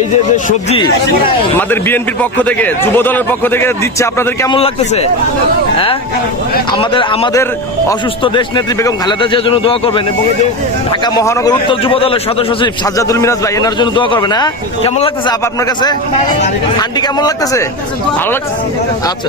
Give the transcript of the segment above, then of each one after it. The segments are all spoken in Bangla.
এই যে যে সবজি আমাদের বিএনপির পক্ষ থেকে যুব দলের পক্ষ থেকে দিচ্ছে, আপনাদের কেমন লাগতেছে? হ্যাঁ, আমাদের আমাদের অসুস্থ দেশ নেত্রী বেগম খালেদা জিয়ার জন্য দোয়া করবেন, এবং এই যে ঢাকা মহানগর উত্তর যুব দলের সদস্য সচিব সাজ্জাদুল মিরাজ ভাই, এনার জন্য দোয়া করবেন। হ্যাঁ, কেমন লাগতেছে আপা আপনার কাছে? আন্টি কেমন লাগতেছে? ভালো লাগছে? আচ্ছা,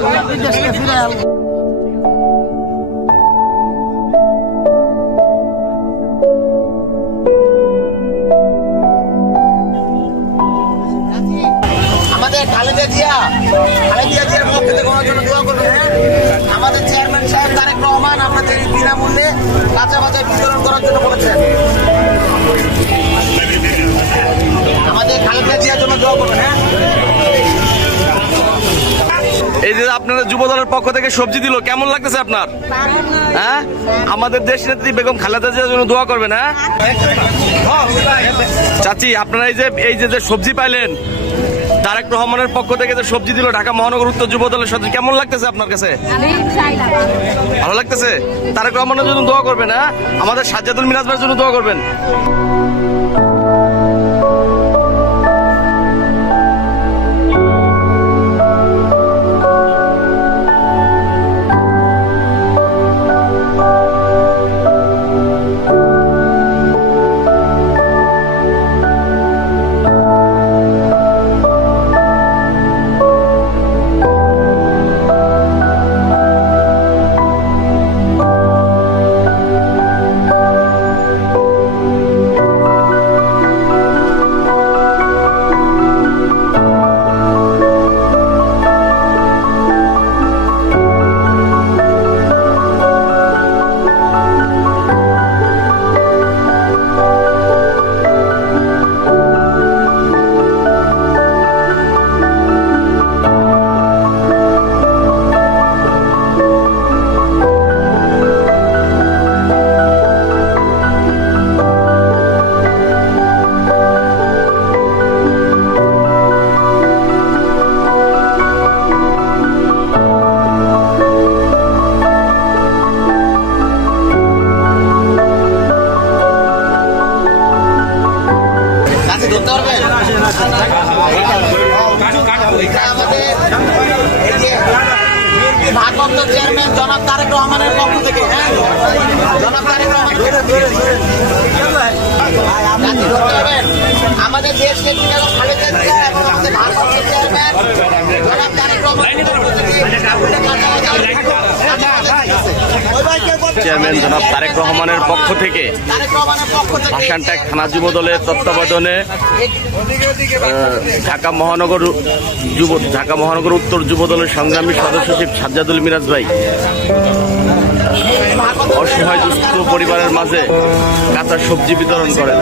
আমাদের খালেদা জিয়ার পক্ষ থেকে ওনার জন্য দোয়া করবেন। আমাদের চেয়ারম্যান সাহেব তারেক রহমান আপনাদের বিনামূল্যে কাঁচা বাজার বিতরণ করার জন্য বলেছেন। আমাদের খালেদা জিয়ার জন্য দোয়া করবেন। হ্যাঁ, এই যে আপনাদের যুব দলের পক্ষ থেকে সবজি দিল, কেমন লাগতেছে আপনার? হ্যাঁ, আমাদের দেশ নেত্রী বেগম খালেদা জিয়ার জন্য দোয়া করবেন। হ্যাঁ চাচি, আপনারা এই যে সবজি পাইলেন তারেক রহমানের পক্ষ থেকে যে সবজি দিল ঢাকা মহানগর উত্তর যুব দলের সদস্য, কেমন লাগতেছে আপনার কাছে? ভালো লাগতেছে? তারেক রহমানের জন্য দোয়া করবেন। হ্যাঁ, আমাদের সাজ্জাদুল মিরাজ ভাইয়ের জন্য দোয়া করবেন। ভারপ্রাপ্ত চেয়ারম্যান জনাব তারেক রহমানের পক্ষ থেকে। হ্যাঁ, জনাব তারেক রহমান আমাদের দেশ নেত্রী বেগম খালেদা জিয়া এবং আমাদের ভারপ্রাপ্ত চেয়ারম্যান জনাব তারেক রহমানের পক্ষ থেকে চেয়ারম্যান জনাব তারেক রহমানের পক্ষ থেকে ভাসানটাক থানা যুব দলের তত্ত্বাবধানে ঢাকা মহানগর উত্তর যুব দলের সংগ্রামী সদস্য সচিব সাজ্জাদুল মিরাজ ভাই অসহায় দুস্থ পরিবারের মাঝে কাঁচা সবজি বিতরণ করেন।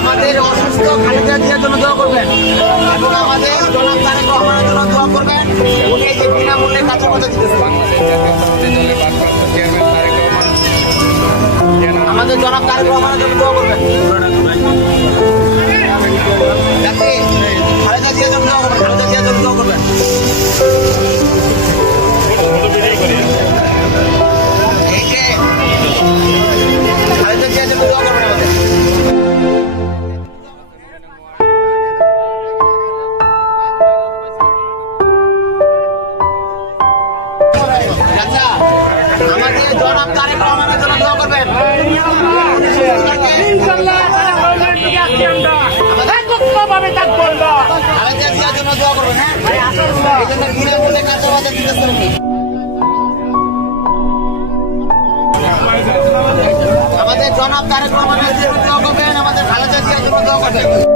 আমাদের অসুস্থ খালেদা জিয়ার জন্য দোয়া করবেন, এবং আমাদের জনাব তারেক রহমানের জন্য দোয়া করবেন। উনি এই যে বিনামূল্যে কাঁচা বাজার দিতেছেন, আমাদের জনাব তারেক রহমানের জন্য দোয়া করবেন। খালেদা জিয়ার জন্য দোয়া করবেন, খালেদা জিয়ার জন্য দোয়া করবেন। এই যে খালেদা জিয়ার জন্য দোয়া করবেন আমাদের। আমাদের জনাব তারেক রহমানের জন্য দোয়া করবেন। খালেদা জিয়ার জন্য দোয়া করবেন। হ্যাঁ, এই জন্য বিনামূল্যে কাঁচা বাজার দিতেছেন। আমাদের জনাব তারেক রহমানের জন্য দোয়া করবেন, আমাদের খালেদা জিয়ার জন্য দোয়া করবেন।